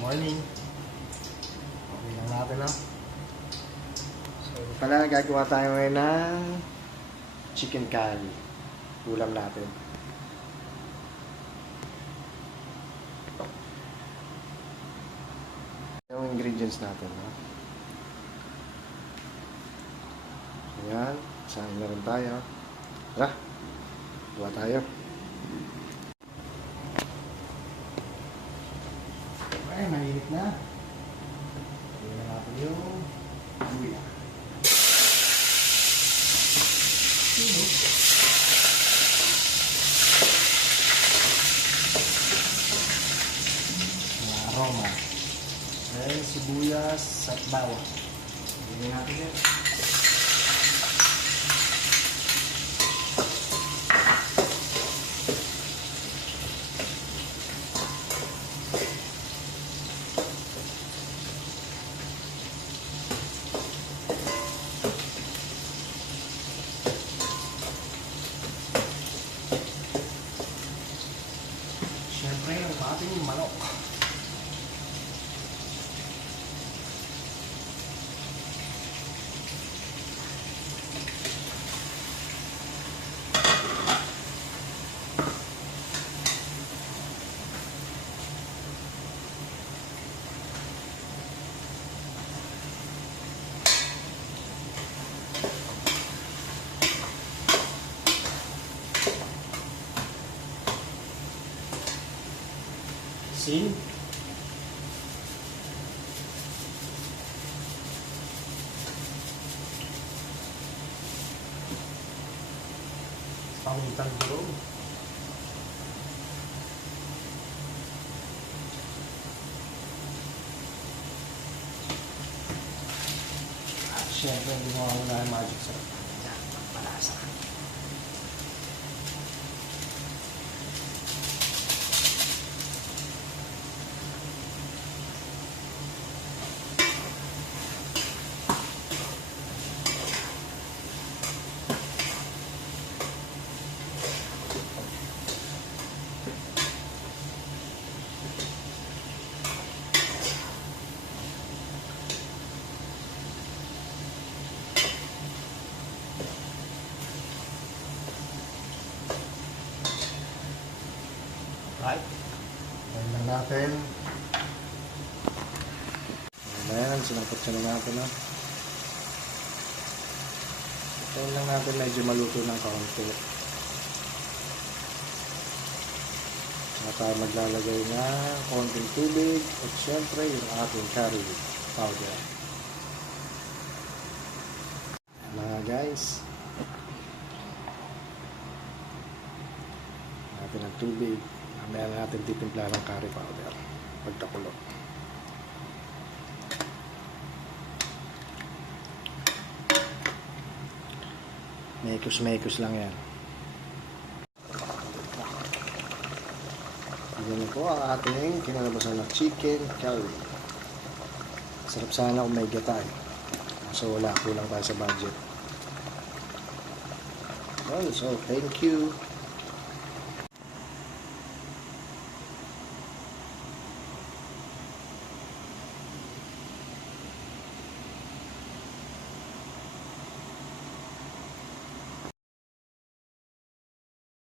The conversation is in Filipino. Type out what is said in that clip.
Morning. Okay lang natin, no? So, pala gagawa tayo ngayon ng chicken curry. Ulam natin. Yung ingredients natin, no? Ayan. Saan na rin tayo. Tara. Gawa tayo. Okay, mainit na. Ayan na natin yung luya. Aroma. Then, sibuyas at bawang. Hindi natin yan. Siyempre, ang ating manok. Sin. Pangitang durog. At syempre, hindi mo ako na magic sarap. Yan, magpalasa. Right. Ayan lang natin. Ayan, sinangkot siya na natin. Ayan lang natin medyo maluto ng kaunti. Saka tayo maglalagay na konting tubig at syempre yung ating curry powder. Mga guys. Natin ang tubig. Mamaya natin titimpla ng curry powder pagkakulo. Mekos lang yan. Yan po ang ating kinalabasan ng chicken curry. Sarap sana kung may gata eh. So wala, kulang tayo sa budget. Well, so thank you.